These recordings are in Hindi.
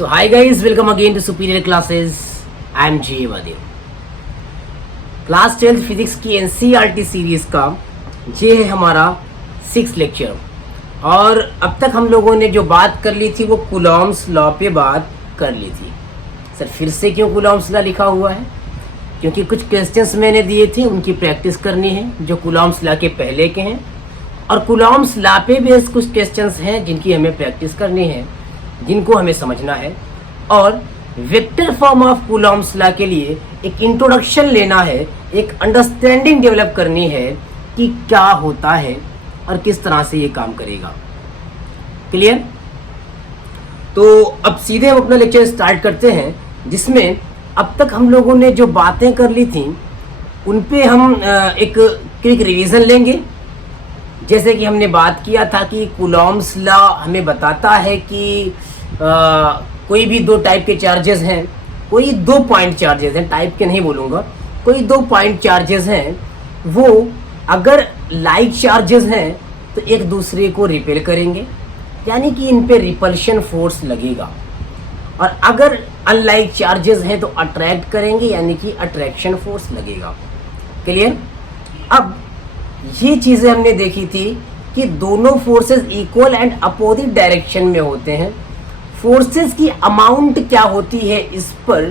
So hi guys, welcome again to Superior Classes. I am Jay Vadev. Class 12 physics की NCERT सीरीज का ये है हमारा 6 लेक्चर। और अब तक हम लोगों ने जो बात कर ली थी वो कूलॉम्स लॉ पे बात कर ली थी। सर फिर से क्यों कूलॉम्स लॉ लिखा हुआ है? क्योंकि कुछ क्वेश्चंस मैंने दिए थे, उनकी प्रैक्टिस करनी है जो कूलॉम्स लॉ के पहले के हैं, और कूलॉम्स लॉ पे बेस कुछ क्वेश्चंस हैं जिनकी हमें प्रैक्टिस करनी है, जिनको हमें समझना है। और vector form of Coulomb's law के लिए एक इंट्रोडक्शन लेना है, एक अंडरस्टैंडिंग डेवलप करनी है कि क्या होता है और किस तरह से ये काम करेगा। क्लियर? तो अब सीधे हम अपना लेक्चर स्टार्ट करते हैं, जिसमें अब तक हम लोगों ने जो बातें कर ली थी उन पे हम एक क्विक रिवीजन लेंगे। जैसे कि हमने बात किया था कि कूलॉम्स लॉ हमें बताता है कि कोई भी दो टाइप के चार्जेस हैं, कोई 2 पॉइंट चार्जेस हैं, टाइप के नहीं बोलूँगा, कोई 2 पॉइंट चार्जेस हैं, वो अगर लाइक चार्जेस हैं तो एक दूसरे को रिपेल करेंगे, यानी कि इन पे रिपल्शन फोर्स लगेगा। और अगर अनलाइक चार्जेस हैं तो अट्रैक्ट करेंगे, यानी कि अट्रैक्शन फोर्स लगेगा। क्लियर? अब ये चीज़ें हमने देखी थी कि दोनों forces equal and opposite direction में होते हैं। फोर्सेस की अमाउंट क्या होती है, इस पर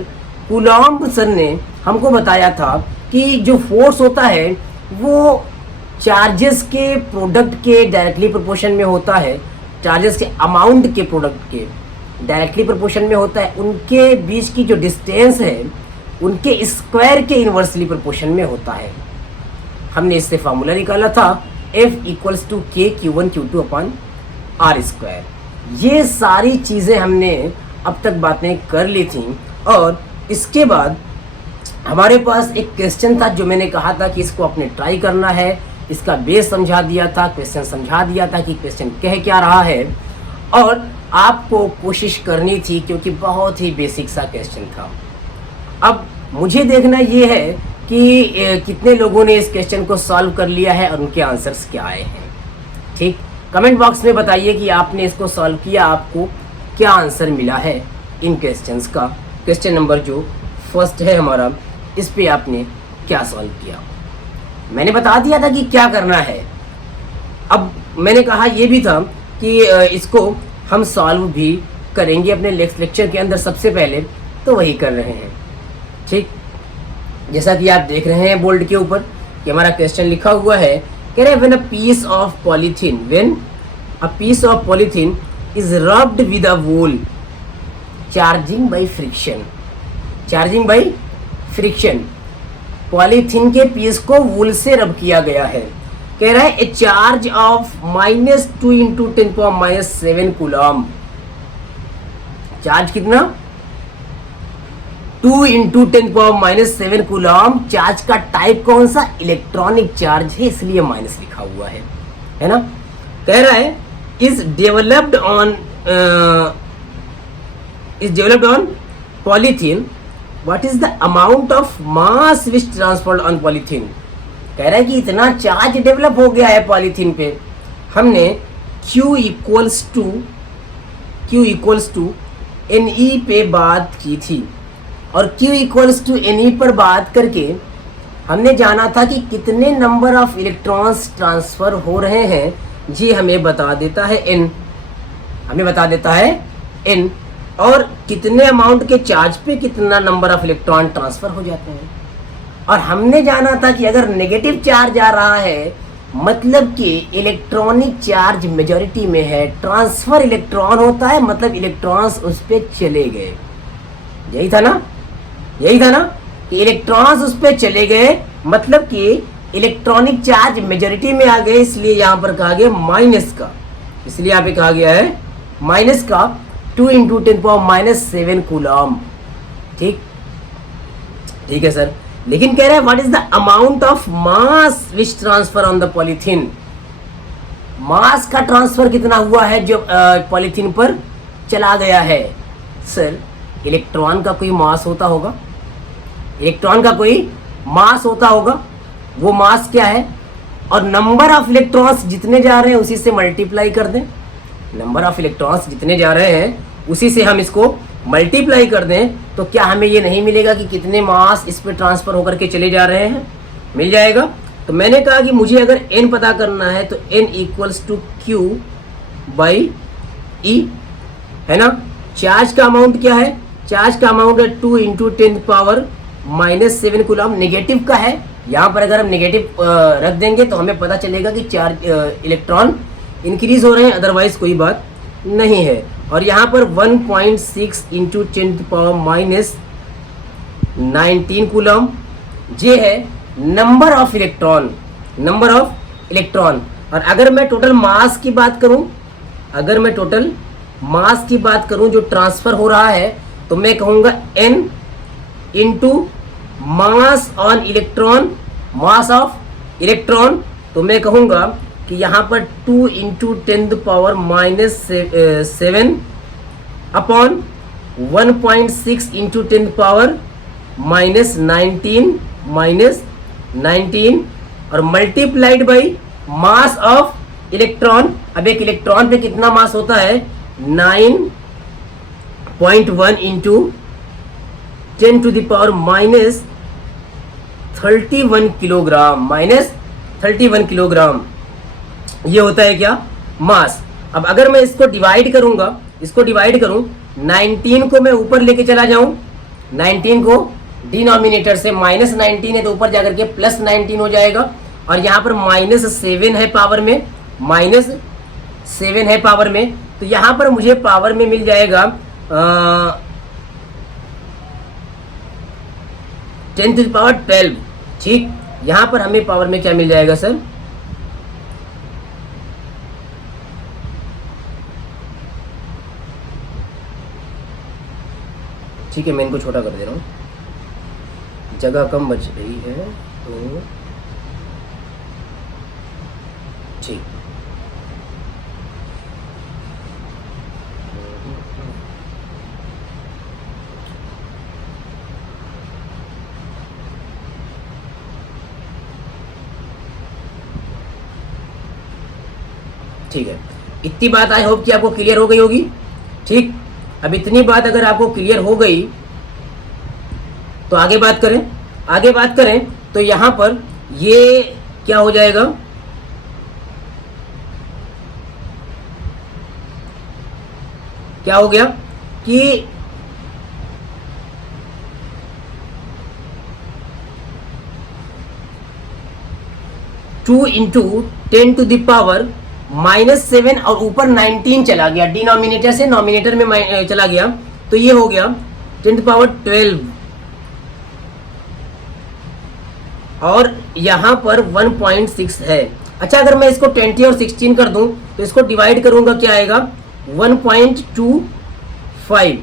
कूलॉम्ब सर ने हमको बताया था कि जो फोर्स होता है वो चार्जेस के प्रोडक्ट के डायरेक्टली प्रोपोर्शन में होता है, चार्जेस के अमाउंट के प्रोडक्ट के डायरेक्टली प्रोपोर्शन में होता है, उनके बीच की जो डिस्टेंस है उनके स्क्वायर के इन्वर्सली प्रोपोर्शन में होता है। हमने इससे फार्मूला निकाला था F = K Q1 Q2 upon R square. ये सारी चीज़ें हमने अब तक बातें कर ली थी। और इसके बाद हमारे पास एक क्वेश्चन था जो मैंने कहा था कि इसको आपने ट्राई करना है, इसका बेस समझा दिया था, क्वेश्चन समझा दिया था कि क्वेश्चन कह क्या रहा है, और आपको कोशिश करनी थी क्योंकि बहुत ही बेसिक सा क्वेश्चन था। अब मुझे देखना ये है कि कितने लोगों ने इस क्वेश्चन को सॉल्व कर लिया है और उनके आंसर्स क्या आए हैं। ठीक, कमेंट बॉक्स में बताइए कि आपने इसको सॉल्व किया, आपको क्या आंसर मिला है इन क्वेश्चंस का। क्वेश्चन नंबर जो फर्स्ट है हमारा, इस पे आपने क्या सॉल्व किया। मैंने बता दिया था कि क्या करना है। अब मैंने कहा ये भी था कि इसको हम सॉल्व भी करेंगे अपने लेक्चर के अंदर, सबसे पहले तो वही कर रहे हैं। ठीक, जैसा कि आप देख रहे हैं बोर्ड के ऊपर कि हमारा क्वेश्चन लिखा हुआ है, कह रहे when a piece of polythene is rubbed with a wool charging by friction, polythene के पीस को वूल से रब किया गया है। कह रहा है ए चार्ज ऑफ -2 × 10⁻⁷ कूलॉम। चार्ज कितना? 2 × 10⁻⁷ कूलॉम। चार्ज का टाइप कौन सा? इलेक्ट्रॉनिक चार्ज है, इसलिए माइनस लिखा हुआ है ना। कह रहा है is developed on polythene, what is the amount of mass which transferred on polythene. कह रहा है कि इतना चार्ज डेवलप हो गया है पॉलीथीन पे। हमने Q = Ne पे बात की थी, और Q = Ne पर बात करके हमने जाना था कि कितने नंबर ऑफ इलेक्ट्रॉन्स ट्रांसफ़र हो रहे हैं, जी हमें बता देता है N, और कितने अमाउंट के चार्ज पे कितना नंबर ऑफ इलेक्ट्रॉन ट्रांसफ़र हो जाते हैं। और हमने जाना था कि अगर नेगेटिव चार्ज आ रहा है मतलब कि इलेक्ट्रॉनिक चार्ज मेजॉरिटी में है, ट्रांसफ़र इलेक्ट्रॉन होता है मतलब इलेक्ट्रॉन्स उस पर चले गए। यही था ना कि इलेक्ट्रॉन्स उस पर चले गए मतलब कि इलेक्ट्रॉनिक चार्ज मेजॉरिटी में आ गए, इसलिए यहाँ पर कहा गया माइनस का, इसलिए यहाँ पे कहा गया है माइनस का 2 × 10⁻⁷ कूलॉम। ठीक है सर, लेकिन कह रहा है what is the amount of mass which transfer on the polythene. Mass का ट्रांसफर कितना हुआ है जो पॉलीथीन पर चला गया है। सर इलेक्ट्रॉन का कोई मास होता होगा, वो मास क्या है, और नंबर ऑफ इलेक्ट्रॉन्स जितने जा रहे हैं उसी से मल्टीप्लाई कर दें। नंबर ऑफ इलेक्ट्रॉन्स जितने जा रहे हैं उसी से हम इसको मल्टीप्लाई कर दें तो क्या हमें ये नहीं मिलेगा कि कितने मास इस पे ट्रांसफर होकर के चले जा रहे हैं? मिल जाएगा। तो मैंने कहा कि मुझे अगर n पता करना है तो n equals to Q by E, है ना। चार्ज का अमाउंट क्या है? चार्ज का अमाउंट है 2 इंटू 10⁻⁻7 कूलम। नेगेटिव का है, यहाँ पर अगर हम नेगेटिव रख देंगे तो हमें पता चलेगा कि चार्ज इलेक्ट्रॉन इंक्रीज हो रहे हैं, अदरवाइज कोई बात नहीं है। और यहाँ पर 1.6 इंटू 10⁻⁻19 कूलम, ये है number of electron, number of electron. और अगर मैं टोटल मास की बात करूं, अगर मैं टोटल मास की बात करूं जो ट्रांसफर हो रहा है, तो मैं कहूंगा n into mass on electron, mass of electron. तो मैं कहूंगा कि यहाँ पर 2 इंटू 10⁻⁻7 अपॉन 1.6 इंटू 10⁻⁻19 और multiplied by mass of electron. अब एक इलेक्ट्रॉन पे कितना मास होता है? 9.1 इंटू 10⁻31 किलोग्राम, -31 किलोग्राम, ये होता है क्या? मास। अब अगर मैं इसको डिवाइड करूंगा, इसको डिवाइड करूं, 19 को मैं ऊपर लेके चला जाऊं, 19 को डिनोमिनेटर से, -19 है तो ऊपर जाकर के +19 हो जाएगा। और यहाँ पर -7 है पावर में, -7 है पावर में, तो यहाँ पर मुझे पावर में मिल जाएगा 10⁻12। ठीक, यहाँ पर हमें पावर में क्या मिल जाएगा सर? ठीक है, मैं इनको छोटा कर दे रहा हूँ, जगह कम बच रही है तो ठीक। ठीक है, इतनी बात आई होप कि आपको क्लियर हो गई होगी। ठीक, अब इतनी बात अगर आपको क्लियर हो गई तो आगे बात करें। आगे बात करें तो यहां पर ये क्या हो जाएगा? क्या हो गया कि टू इंटू 10⁻⁻7 और ऊपर 19 चला गया, डिनोमिनेटर से नोमिनेटर में चला गया, तो ये हो गया 10⁻12 और यहाँ पर 1.6 है। अच्छा, अगर मैं इसको 20 और 16 कर दूं तो इसको डिवाइड करूंगा, क्या आएगा? 1.25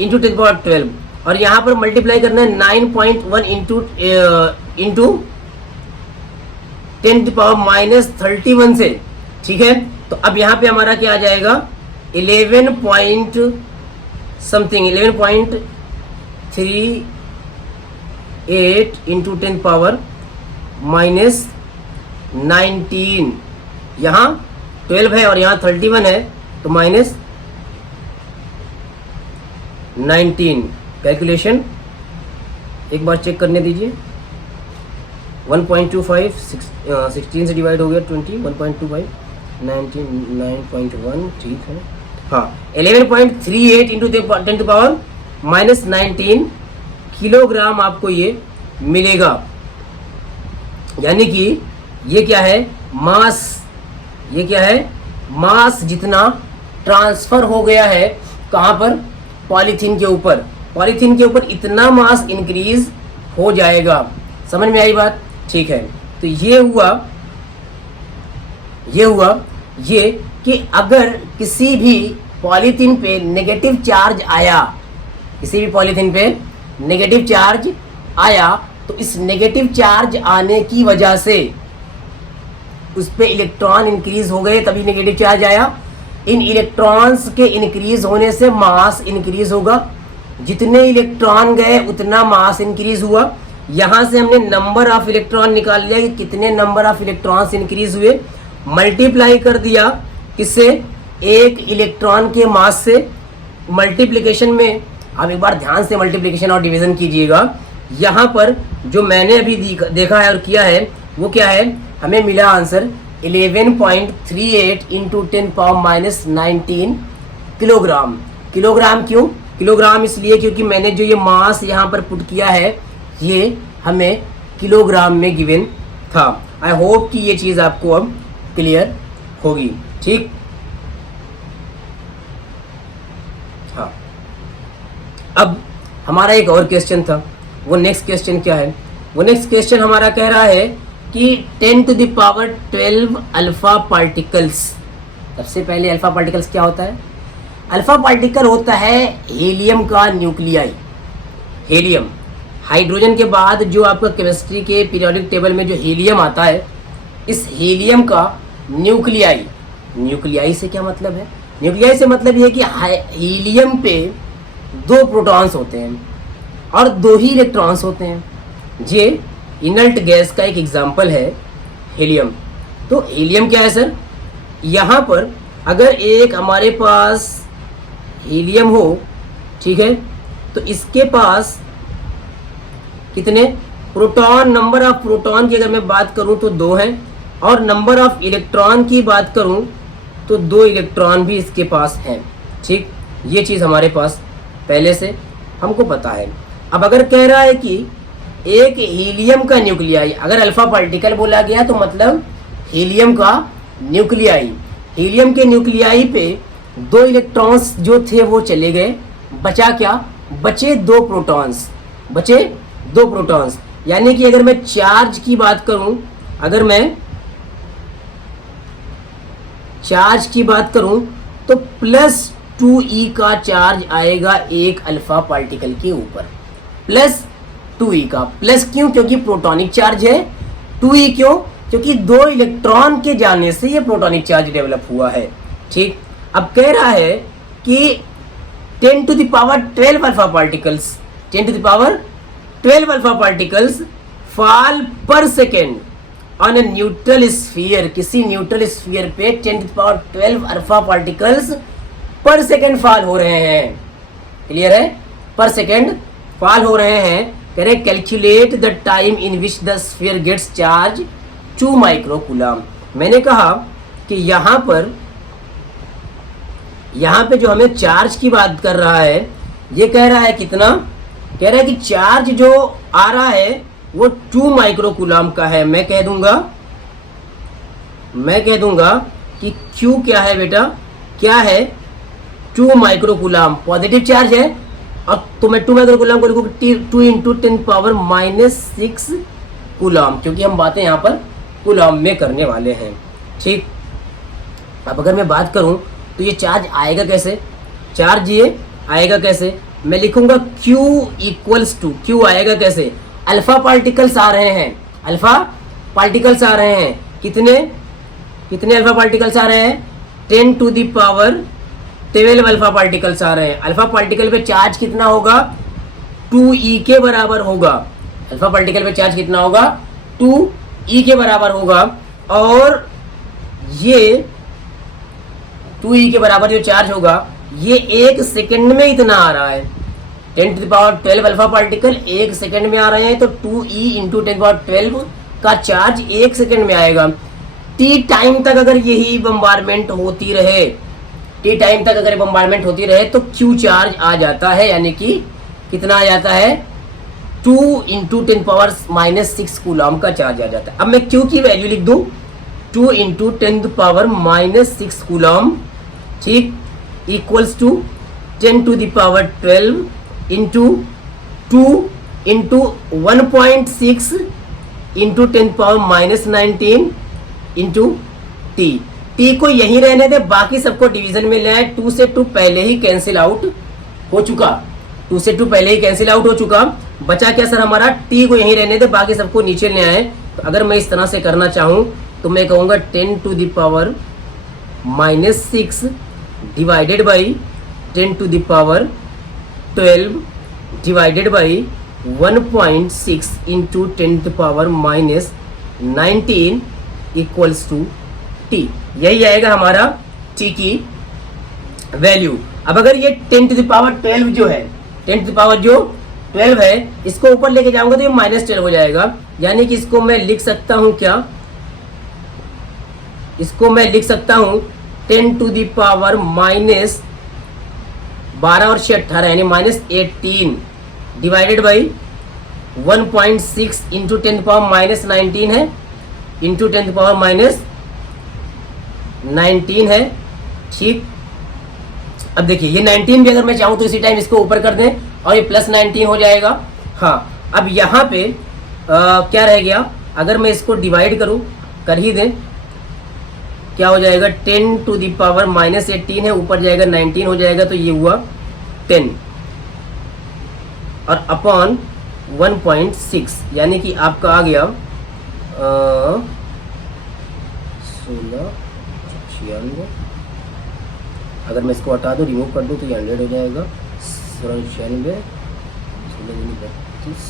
इंटू 10⁻12 और यहाँ पर मल्टीप्लाई करना है 9.1 इंटू 10⁻31 से। ठीक है, तो अब यहाँ पे हमारा क्या आ जाएगा? 11.38 इंटू 10⁻⁻19। यहाँ 12 है और यहाँ 31 है, तो -19। कैलकुलेशन एक बार चेक करने दीजिए। 1.25 16 से डिवाइड हो गया 20, 1.25 19 9.1। ठीक है, हाँ, 11.38 इंटू 10⁻⁻19 किलोग्राम आपको ये मिलेगा। यानी कि ये क्या है? मास। ये क्या है? मास जितना ट्रांसफर हो गया है कहाँ पर? पॉलीथीन के ऊपर। पॉलीथीन के ऊपर इतना मास इंक्रीज हो जाएगा। समझ में आई बात? ठीक है, तो ये हुआ ये कि अगर किसी भी पॉलीथीन पे नेगेटिव चार्ज आया, किसी भी पॉलीथीन पे नेगेटिव चार्ज आया, तो इस नेगेटिव चार्ज आने की वजह से उस पे इलेक्ट्रॉन इंक्रीज हो गए, तभी नेगेटिव चार्ज आया। इन इलेक्ट्रॉन्स के इंक्रीज होने से मास इंक्रीज होगा। जितने इलेक्ट्रॉन गए उतना मास इंक्रीज हुआ। यहाँ से हमने नंबर ऑफ इलेक्ट्रॉन निकाल लिया कि कितने नंबर ऑफ इलेक्ट्रॉन्स इंक्रीज हुए, मल्टीप्लाई कर दिया किससे? एक इलेक्ट्रॉन के मास से। मल्टीप्लिकेशन में आप एक बार ध्यान से मल्टीप्लिकेशन और डिवीजन कीजिएगा। यहाँ पर जो मैंने अभी देखा है और किया है वो क्या है, हमें मिला आंसर 11.38 इंटू 10⁻⁻19 किलोग्राम। किलोग्राम क्यों? किलोग्राम इसलिए क्योंकि मैंने जो ये मास यहाँ पर पुट किया है ये हमें किलोग्राम में गिवन था। आई होप कि ये चीज़ आपको अब क्लियर होगी। ठीक, हाँ। अब हमारा एक और क्वेश्चन था, वो नेक्स्ट क्वेश्चन क्या है? वो नेक्स्ट क्वेश्चन हमारा कह रहा है कि 10⁻12 अल्फा पार्टिकल्स। सबसे पहले अल्फा पार्टिकल्स क्या होता है? अल्फा पार्टिकल होता है हीलियम का न्यूक्लियाई। हीलियम, हाइड्रोजन के बाद जो आपका केमिस्ट्री के पीरियोडिक टेबल में जो हीलियम आता है, इस हीलियम का न्यूक्लियाई। न्यूक्लियाई से क्या मतलब है? न्यूक्लियाई से मतलब ये है कि हीलियम पे 2 प्रोटॉन्स होते हैं और 2 ही इलेक्ट्रॉन्स होते हैं। ये इनर्ट गैस का एक एग्जाम्पल है हीलियम। तो हीलियम क्या है सर? यहाँ पर अगर एक हमारे पास हीलियम हो, ठीक है, तो इसके पास कितने प्रोटॉन, नंबर ऑफ प्रोटॉन की अगर मैं बात करूं तो 2 हैं, और नंबर ऑफ इलेक्ट्रॉन की बात करूं तो 2 इलेक्ट्रॉन भी इसके पास हैं। ठीक, ये चीज़ हमारे पास पहले से हमको पता है। अब अगर कह रहा है कि एक हीलियम का न्यूक्लियाई, अगर अल्फा पार्टिकल बोला गया तो मतलब हीलियम का न्यूक्लियाई। हीलियम के न्यूक्लियाई पे 2 इलेक्ट्रॉन्स जो थे वो चले गए, बचा क्या? बचे 2 प्रोटॉन्स। बचे 2 प्रोटॉन्स, यानी कि अगर मैं चार्ज की बात करूं, अगर मैं चार्ज की बात करूं तो +2e का चार्ज आएगा एक अल्फा पार्टिकल के ऊपर। +2e का, प्लस क्यों? क्योंकि प्रोटॉनिक चार्ज है। 2e क्यों? क्योंकि 2 इलेक्ट्रॉन के जाने से ये प्रोटॉनिक चार्ज डेवलप हुआ है। ठीक, अब कह रहा है कि 10⁻12 alpha particles, 10⁻12 alpha particles fall per second on a neutral sphere. किसी न्यूट्रल स्फीयर पे 10⁻12 alpha particles per second fall हो रहे हैं। क्लियर है? पर सेकेंड फॉल हो रहे हैं। कह रहे calculate the time in which the sphere gets charge 2 microcoulomb. मैंने कहा कि यहाँ पे जो हमें चार्ज की बात कर रहा है, ये कह रहा है कितना? कह रहा है कि चार्ज जो आ रहा है वो 2 माइक्रोकूलम का है। मैं कह दूंगा कि Q क्या है बेटा? क्या है? 2 माइक्रोकूलम पॉजिटिव चार्ज है, और तो मैं 2 माइक्रोकूलम को लिखूंगा 2 इंटू 10⁻⁻6 कूलम, क्योंकि हम बातें यहाँ पर कूलम में करने वाले हैं। ठीक, अब अगर मैं बात करूं तो ये चार्ज आएगा कैसे? चार्ज ये आएगा कैसे? मैं लिखूंगा Q इक्वल्स टू, Q आएगा कैसे? अल्फा पार्टिकल्स आ रहे हैं, अल्फा पार्टिकल्स आ रहे हैं। कितने अल्फा पार्टिकल्स आ रहे हैं? 10⁻12 अल्फा पार्टिकल्स आ रहे हैं। अल्फा पार्टिकल पे चार्ज कितना होगा? 2e के बराबर होगा। अल्फा पार्टिकल पे चार्ज कितना होगा? 2e के बराबर होगा, और ये 2e के बराबर जो चार्ज होगा ये 1 सेकंड में इतना आ रहा है। 10⁻12 अल्फा पार्टिकल 1 सेकंड में आ रहे हैं, तो 2e इंटू 10⁻12 का चार्ज 1 सेकंड में आएगा। टी टाइम तक अगर यही बम्बारमेंट होती रहे, तो Q चार्ज आ जाता है, यानी कि कितना आ जाता है? 2 इंटू 10⁻⁻6 कूलम का चार्ज आ जाता है। अब मैं Q की वैल्यू लिख दूं 2 इंटू 10⁻⁻6 कूलम, ठीक, equals to 10⁻12 into 2 into 1.6 into 10⁻⁻19 into T. T को यहीं रहने दे, बाकी सबको डिवीजन में ले आए। 2 से 2 पहले ही कैंसिल आउट हो चुका। बचा क्या सर हमारा? टी को यहीं रहने दे, बाकी सबको नीचे ले आए। तो अगर मैं इस तरह से करना चाहूँ तो मैं कहूँगा 10⁻⁻6 divided by 10⁻12 divided by 1.6 into 10⁻⁻19 equals to T. यही आएगा हमारा टी की वैल्यू। अब अगर ये 10⁻12 जो है, 10 टू द पावर जो 12 है इसको ऊपर लेके जाऊंगा तो ये -12 हो जाएगा, यानी कि इसको मैं लिख सकता हूं क्या, इसको मैं लिख सकता हूं 10 टू द पावर -12 और 6 18 यानी -18 divided by 1.6 into 10 to power -19 है, इंटू 10 टू पावर -19 है। ठीक, अब देखिए ये 19 भी अगर मैं चाहूँ तो इसी टाइम इसको ऊपर कर दें और ये +19 हो जाएगा। हाँ, अब यहाँ पे क्या रह गया, अगर मैं इसको डिवाइड करूँ, कर ही दें, क्या हो जाएगा 10 टू द पावर -18 है, ऊपर जाएगा 19 हो जाएगा, तो ये हुआ 10 और अपॉन 1.6 यानी कि आपका आ गया 16 96। अगर मैं इसको हटा दूँ, रिमूव कर दूँ तो ये 100 हो जाएगा। 96 16 32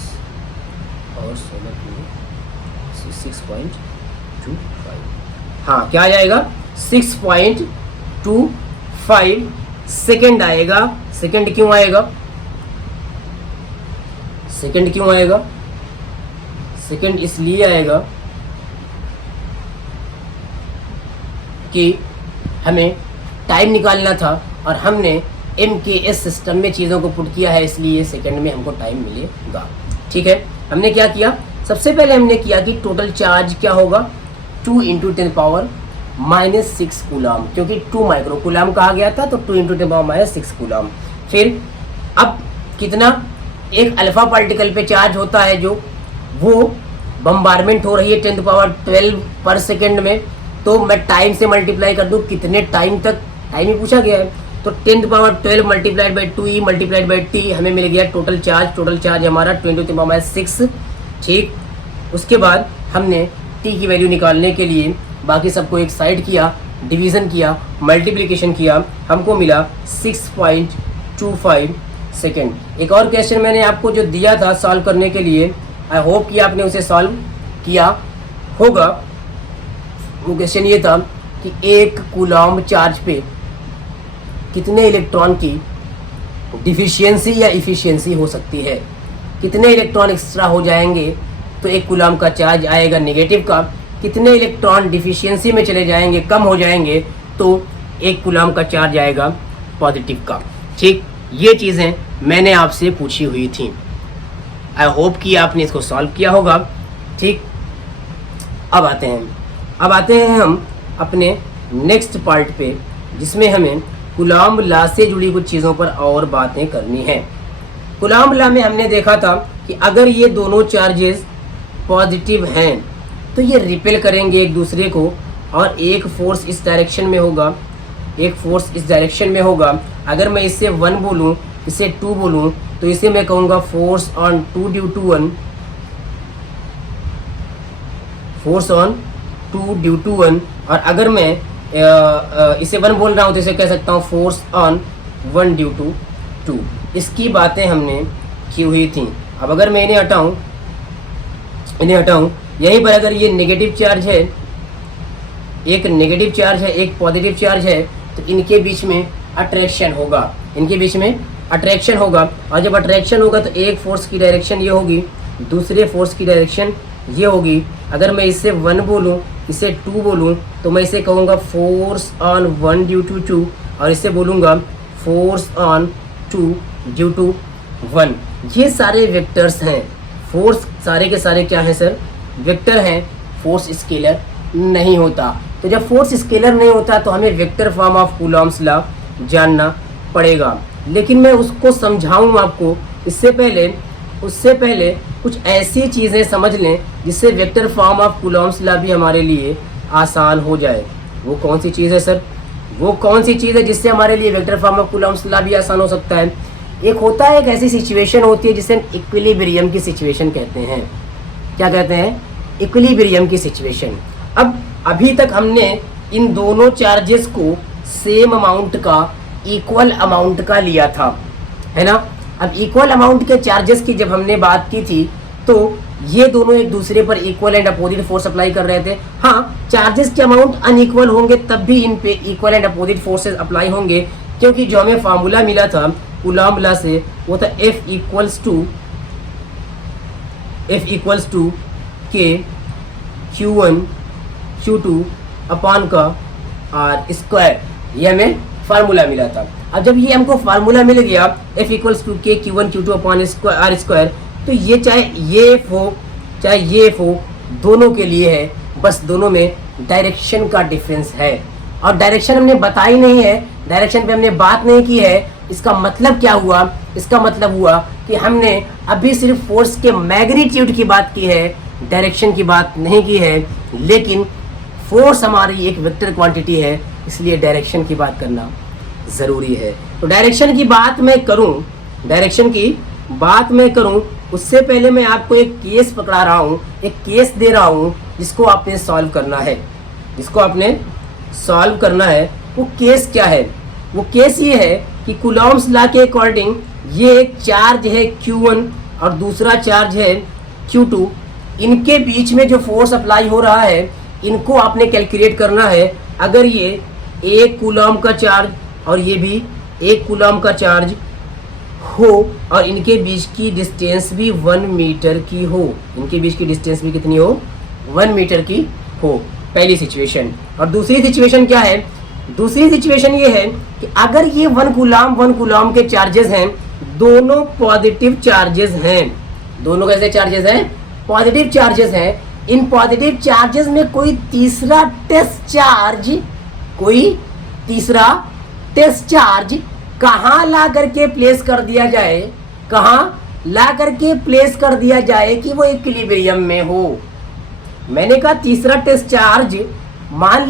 और 16 6.25। हाँ, क्या आ जाएगा 6.25 सेकेंड आएगा। सेकेंड क्यों आएगा, सेकेंड क्यों आएगा, सेकेंड इसलिए आएगा कि हमें टाइम निकालना था और हमने MKS सिस्टम में चीज़ों को पुट किया है, इसलिए सेकेंड में हमको टाइम मिलेगा। ठीक है, हमने क्या किया, सबसे पहले हमने किया कि टोटल चार्ज क्या होगा 2 इंटू 10 पावर -6 कूलाम, क्योंकि 2 माइक्रो कूलाम कहा गया था, तो 2 इंटू 10 पावर -6 कूलाम। फिर अब कितना, एक अल्फा पार्टिकल पे चार्ज होता है जो वो बम्बारमेंट हो रही है 10 टू पावर 12 पर सेकेंड में, तो मैं टाइम से मल्टीप्लाई कर दूं, कितने टाइम तक, टाइम ही पूछा गया है, तो 10 to power 12 multiplied by 2e multiplied by t, हमें मिल गया टोटल चार्ज। टोटल चार्ज हमारा 10 टू पावर 6। ठीक, उसके बाद हमने t की वैल्यू निकालने के लिए बाकी सबको एक साइड किया, डिवीज़न किया, मल्टीप्लिकेशन किया, हमको मिला 6.25 सेकेंड। एक और क्वेश्चन मैंने आपको जो दिया था सॉल्व करने के लिए, आई होप कि आपने उसे सॉल्व किया होगा। वो क्वेश्चन ये था कि एक कूलॉम्ब चार्ज पे कितने इलेक्ट्रॉन की डिफिशियंसी या इफिशियंसी हो सकती है, कितने इलेक्ट्रॉन एक्स्ट्रा हो जाएंगे तो एक कूलॉम्ब का चार्ज आएगा नेगेटिव का, कितने इलेक्ट्रॉन डिफिशियंसी में चले जाएंगे, कम हो जाएंगे, तो एक कूलॉम्ब का चार्ज आएगा पॉजिटिव का। ठीक, ये चीज़ें मैंने आपसे पूछी हुई थी, आई होप कि आपने इसको सॉल्व किया होगा। ठीक, अब आते हैं हम अपने नेक्स्ट पार्ट पे, जिसमें हमें कूलॉम्ब लॉ से जुड़ी कुछ चीज़ों पर और बातें करनी है। कूलॉम्ब लॉ में हमने देखा था कि अगर ये दोनों चार्जेस पॉजिटिव हैं तो ये रिपेल करेंगे एक दूसरे को, और एक फोर्स इस डायरेक्शन में होगा, एक फोर्स इस डायरेक्शन में होगा। अगर मैं इसे 1 बोलूँ, इसे 2 बोलूँ, तो इसे मैं कहूँगा force on 2 due to 1, force on 2 due to 1। और अगर मैं इसे 1 बोल रहा हूँ तो इसे कह सकता हूँ फोर्स ऑन 1 ड्यू टू 2। इसकी बातें हमने की हुई थी। अब अगर मैं इन्हें हटाऊँ, यहीं पर अगर ये नेगेटिव चार्ज है, एक नेगेटिव चार्ज है, एक पॉजिटिव चार्ज है, तो इनके बीच में अट्रैक्शन होगा, इनके बीच में अट्रैक्शन होगा। और जब अट्रैक्शन होगा तो एक फोर्स की डायरेक्शन ये होगी, दूसरे फोर्स की डायरेक्शन ये होगी। अगर मैं इसे 1 बोलूँ, इसे 2 बोलूँ, तो मैं इसे कहूँगा फोर्स ऑन 1 ड्यू टू 2, और इसे बोलूँगा फोर्स ऑन 2 ड्यू टू 1। ये सारे वेक्टर्स हैं, फोर्स सारे के सारे क्या हैं सर, वेक्टर हैं, फोर्स स्केलर नहीं होता। तो जब फोर्स स्केलर नहीं होता तो हमें vector form of coulombs law जानना पड़ेगा। लेकिन मैं उसको समझाऊँ आपको, उससे पहले कुछ ऐसी चीज़ें समझ लें जिससे vector form of coulombs law भी हमारे लिए आसान हो जाए। वो कौन सी चीज़ है सर, वो कौन सी चीज़ है जिससे हमारे लिए vector form of coulombs law भी आसान हो सकता है? एक होता है, एक ऐसी सिचुएशन होती है जिसे हम इक्विलिब्रियम की सिचुएशन कहते हैं। क्या कहते हैं? इक्विलिब्रियम की सिचुएशन। अब अभी तक हमने इन दोनों चार्जेस को सेम अमाउंट का, इक्वल अमाउंट का लिया था, है ना। अब इक्वल अमाउंट के चार्जेस की जब हमने बात की थी तो ये दोनों एक दूसरे पर equal and opposite force apply कर रहे थे। हाँ, चार्जेस के अमाउंट अनइक्वल होंगे तब भी इन पे equal and opposite forces apply होंगे, क्योंकि जो हमें फार्मूला मिला था कूलॉम्ब लॉ से वो था F इक्वल्स टू के Q1 Q2 अपॉन का R स्क्वायर, ये हमें फार्मूला मिला था। अब जब ये हमको फार्मूला मिल गया F इक्वल्स टू के Q1 Q2 upon R square, तो ये चाहे ये F हो चाहे ये F हो, दोनों के लिए है, बस दोनों में डायरेक्शन का डिफरेंस है। और डायरेक्शन हमने बताई नहीं है, डायरेक्शन पे हमने बात नहीं की है। इसका मतलब क्या हुआ? इसका मतलब हुआ कि हमने अभी सिर्फ फोर्स के मैग्नीट्यूड की बात की है, डायरेक्शन की बात नहीं की है। लेकिन फोर्स हमारी एक वेक्टर क्वांटिटी है, इसलिए डायरेक्शन की बात करना ज़रूरी है। तो डायरेक्शन की बात मैं करूं, उससे पहले मैं आपको एक केस पकड़ा रहा हूं, एक केस दे रहा हूं जिसको आपने सॉल्व करना है। वो केस क्या है? वो केस ये है कि कूलॉम्स लॉ के अकॉर्डिंग ये एक चार्ज है Q1 और दूसरा चार्ज है Q2, इनके बीच में जो फोर्स अप्लाई हो रहा है इनको आपने कैलकुलेट करना है। अगर ये एक कूलॉम का चार्ज और ये भी एक कूलॉम का चार्ज हो और इनके बीच की डिस्टेंस भी 1 मीटर की हो, इनके बीच की डिस्टेंस भी कितनी हो? 1 मीटर की हो, पहली सिचुएशन। और दूसरी सिचुएशन क्या है? दूसरी सिचुएशन ये है कि अगर ये 1 कूलॉम के चार्जेस हैं, दोनों पॉजिटिव चार्जेस हैं। दोनों कैसे चार्जेस हैं? पॉजिटिव चार्जेस हैं। इन पॉजिटिव चार्जेस में कोई तीसरा टेस्ट चार्ज कहाँ ला करके प्लेस कर दिया जाए कि वो इक्विलिब्रियम में हो। मैंने कहा तीसरा टेस्ट चार्ज, मान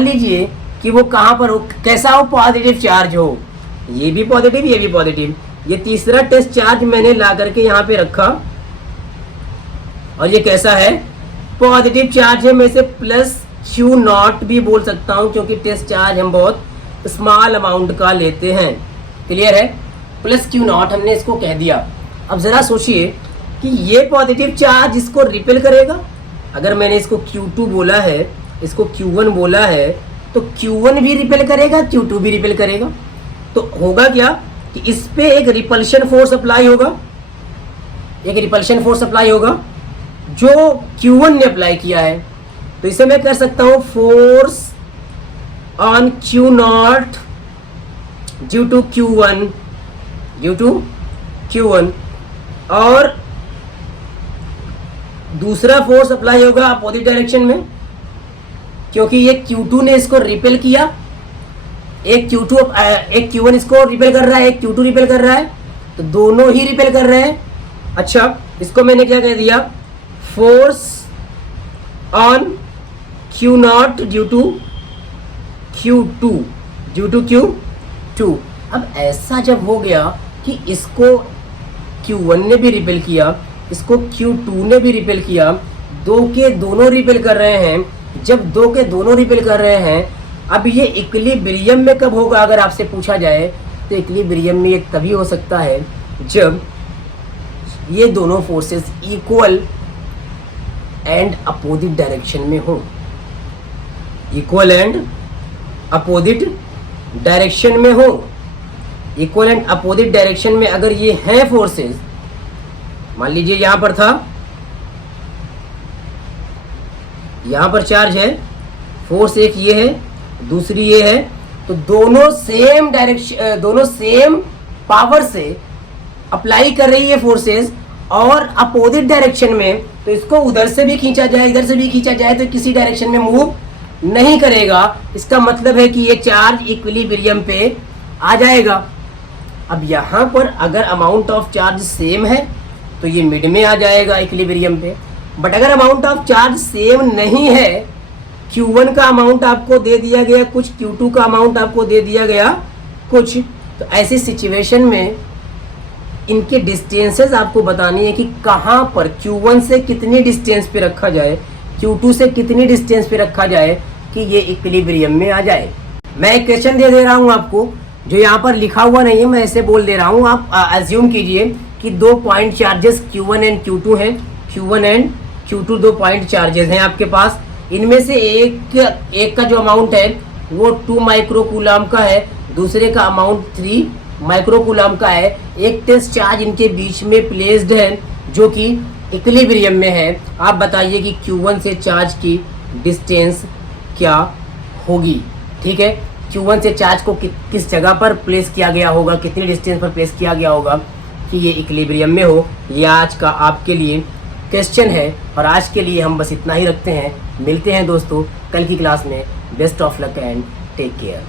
लीजिए कि वो कहाँ पर हो, कैसा हो? पॉजिटिव चार्ज हो, ये भी पॉजिटिव। ये तीसरा टेस्ट चार्ज मैंने ला करके यहाँ पे रखा और ये कैसा है? पॉजिटिव चार्ज है। मैं इसे प्लस Q0 भी बोल सकता हूँ, क्योंकि टेस्ट चार्ज हम बहुत स्मॉल अमाउंट का लेते हैं। क्लियर है? प्लस Q0 हमने इसको कह दिया। अब जरा सोचिए कि ये पॉजिटिव चार्ज इसको रिपेल करेगा। अगर मैंने इसको Q2 बोला है, इसको Q1 बोला है, तो Q1 भी रिपेल करेगा, Q2 भी रिपेल करेगा। तो होगा क्या कि इस पे एक रिपल्शन फोर्स अप्लाई होगा, जो Q1 ने अप्लाई किया है। तो इसे मैं कह सकता हूं force on Q0 due to Q1, और दूसरा फोर्स अप्लाई होगा अपोजिट डायरेक्शन में, क्योंकि ये Q2 ने इसको रिपेल किया। एक Q1 इसको रिपेल कर रहा है, एक Q2 रिपेल कर रहा है, तो दोनों ही रिपेल कर रहे हैं। अच्छा, इसको मैंने क्या कह दिया? Force on Q0 due to Q2। अब ऐसा जब हो गया कि इसको Q1 ने भी रिपेल किया, इसको Q2 ने भी रिपेल किया, दो के दोनों रिपेल कर रहे हैं। जब दो के दोनों रिपेल कर रहे हैं, अब ये इक्विलिब्रियम में कब होगा? अगर आपसे पूछा जाए तो इक्विलिब्रियम में ये तभी हो सकता है जब ये दोनों forces equal and opposite direction में हो। इक्वल एंड अपोजिट डायरेक्शन में अगर ये हैं फोर्सेस, मान लीजिए यहां पर था, यहां पर चार्ज है, फोर्स एक ये है, दूसरी ये है, तो दोनों सेम पावर से अप्लाई कर रही है फोर्सेस, और अपोजिट डायरेक्शन में, तो इसको उधर से भी खींचा जाए, इधर से भी खींचा जाए, तो किसी डायरेक्शन में मूव नहीं करेगा। इसका मतलब है कि ये चार्ज इक्विलिब्रियम पे आ जाएगा। अब यहाँ पर अगर अमाउंट ऑफ चार्ज सेम है तो ये मिड में आ जाएगा इक्विलिब्रियम पे। बट अगर अमाउंट ऑफ चार्ज सेम नहीं है, Q1 का अमाउंट आपको दे दिया गया कुछ, Q2 का अमाउंट आपको दे दिया गया कुछ, तो ऐसी सिचुएशन में इनके डिस्टेंसेस आपको बतानी है कि कहाँ पर Q1 से कितनी डिस्टेंस पे रखा जाए, Q2 से कितनी डिस्टेंस पे रखा जाए कि ये इक्विलिब्रियम में आ जाए। मैं एक क्वेश्चन दे रहा हूँ आपको, जो यहाँ पर लिखा हुआ नहीं है, मैं ऐसे बोल दे रहा हूँ। आप अज्यूम कीजिए कि 2 point charges Q1 and Q2 हैं। Q1 and Q2 2 point charges हैं आपके पास। इनमें से एक का जो अमाउंट है वो 2 माइक्रो कूलम का है, दूसरे का अमाउंट 3 माइक्रोकूलम का है। एक टेस्ट चार्ज इनके बीच में प्लेस्ड है जो कि इक्विलिब्रियम में है। आप बताइए कि Q1 से चार्ज की डिस्टेंस क्या होगी। ठीक है, Q1 से चार्ज को किस जगह पर प्लेस किया गया होगा, कितनी डिस्टेंस पर प्लेस किया गया होगा कि ये इक्विलिब्रियम में हो। ये आज का आपके लिए क्वेश्चन है और आज के लिए हम बस इतना ही रखते हैं। मिलते हैं दोस्तों कल की क्लास में। Best of luck and take care.